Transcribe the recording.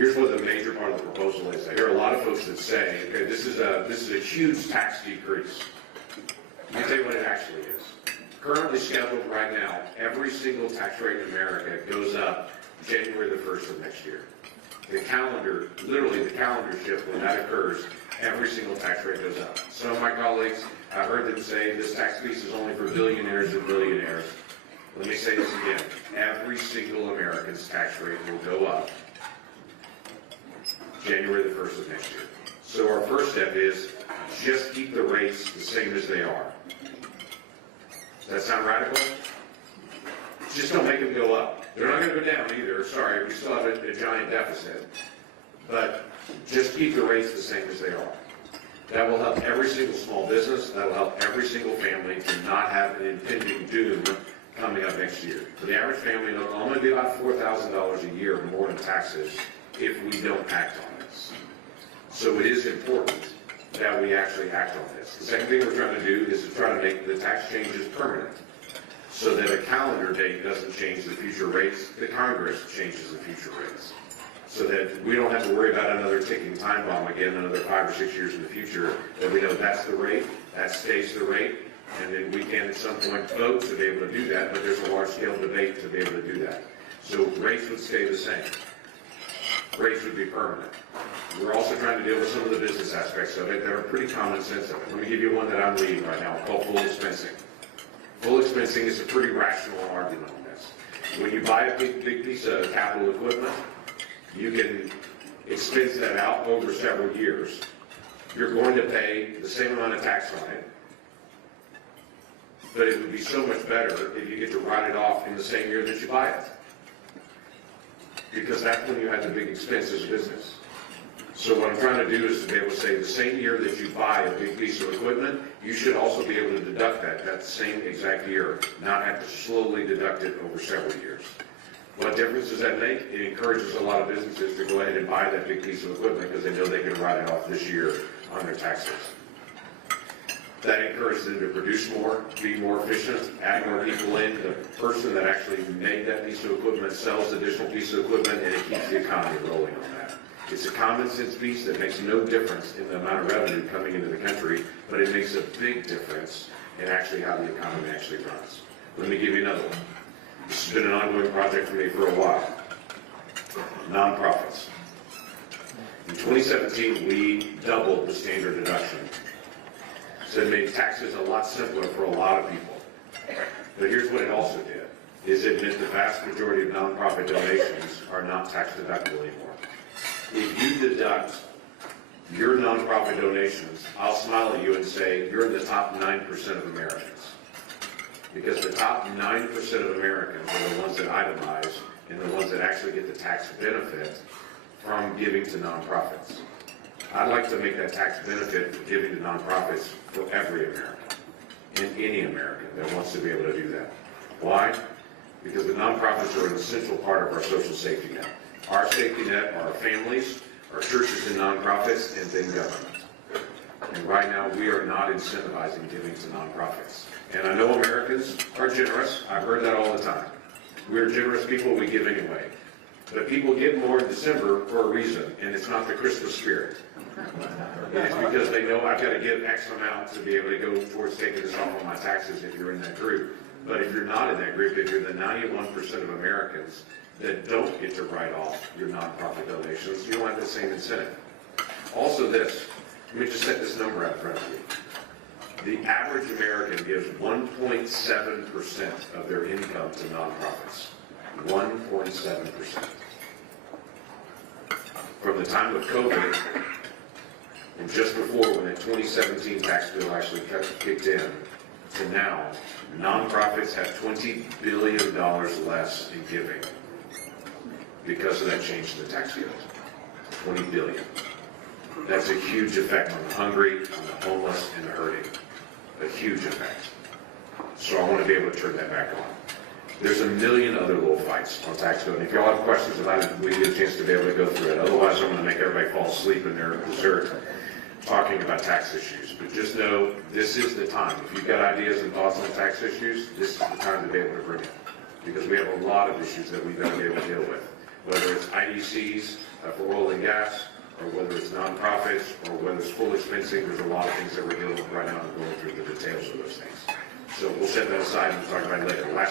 Here's what the major part of the proposal is. I hear a lot of folks that say, okay, this is a huge tax decrease. Let me tell you what it actually is. Currently scheduled right now, every single tax rate in America goes up January the 1st of next year. The calendar, literally the calendar shift, when that occurs, every single tax rate goes up. Some of my colleagues, I've heard them say this tax piece is only for billionaires and millionaires. Let me say this again. Every single American's tax rate will go up January the 1st of next year. So our first step is just keep the rates the same as they are. Does that sound radical? Just don't make them go up. They're not going to go down either. Sorry, we still have a giant deficit. But just keep the rates the same as they are. That will help every single small business. That will help every single family to not have an impending doom coming up next year. For the average family in Oklahoma, it'll be about $4,000 a year more in taxes if we don't act on this. So it is important that we actually act on this. The second thing we're trying to do is to try to make the tax changes permanent so that a calendar date doesn't change the future rates, the Congress changes the future rates. So that we don't have to worry about another ticking time bomb again, another 5 or 6 years in the future, that we know that's the rate, that stays the rate, and then we can at some point vote to be able to do that, but there's a large-scale debate to be able to do that. So rates would stay the same. Rates would be permanent. We're also trying to deal with some of the business aspects of it that are pretty common sense of it. Let me give you one that I'm leading right now called full expensing. Full expensing is a pretty rational argument on this. When you buy a big piece of capital equipment, you can expense that out over several years. You're going to pay the same amount of tax on it, but it would be so much better if you get to write it off in the same year that you buy it. Because that's when you have the big expense as a business. So what I'm trying to do is to be able to say the same year that you buy a big piece of equipment, you should also be able to deduct that same exact year, not have to slowly deduct it over several years. What difference does that make? It encourages a lot of businesses to go ahead and buy that big piece of equipment because they know they can write it off this year on their taxes. That encourages them to produce more, be more efficient, add more people in. The person that actually made that piece of equipment sells additional piece of equipment, and it keeps the economy rolling on that. It's a common sense piece that makes no difference in the amount of revenue coming into the country, but it makes a big difference in actually how the economy actually runs. Let me give you another one. This has been an ongoing project for me for a while. Nonprofits. In 2017, we doubled the standard deduction. So it made taxes a lot simpler for a lot of people. But here's what it also did, is it meant the vast majority of nonprofit donations are not tax deductible anymore. If you deduct your nonprofit donations, I'll smile at you and say you're in the top 9% of Americans. Because the top 9% of Americans are the ones that itemize and the ones that actually get the tax benefit from giving to nonprofits. I'd like to make that tax benefit for giving to nonprofits for every American, and any American that wants to be able to do that. Why? Because the nonprofits are an essential part of our social safety net. Our safety net are our families, our churches and nonprofits, and then government. And right now, we are not incentivizing giving to nonprofits. And I know Americans are generous. I've heard that all the time. We're generous people, we give anyway. But people give more in December for a reason, and it's not the Christmas spirit. It's because they know I've got to give X amount to be able to go towards taking this off on my taxes if you're in that group. But if you're not in that group, if you're the 91% of Americans that don't get to write off your nonprofit donations, you don't have the same incentive. Also this, let me just set this number out in front of you. The average American gives 1.7% of their income to nonprofits. 1.7%. From the time of COVID, and just before when the 2017 tax bill actually kicked in, to now, nonprofits have $20 billion less in giving because of that change in the tax code. $20 billion. That's a huge effect on the hungry, on the homeless, and the hurting. A huge effect. So I want to be able to turn that back on. There's a million other little fights on tax code. And if y'all have questions about it, we get a chance to be able to go through it. Otherwise, I'm going to make everybody fall asleep in their dessert talking about tax issues. But just know, this is the time. If you've got ideas and thoughts on tax issues, this is the time to be able to bring it. Because we have a lot of issues that we've got to be able to deal with. whether it's IDCs for oil and gas, or whether it's nonprofits, or whether it's full expensing. There's a lot of things that we're dealing with right now and going through the details of those things. So we'll set that aside and talk about it later. Last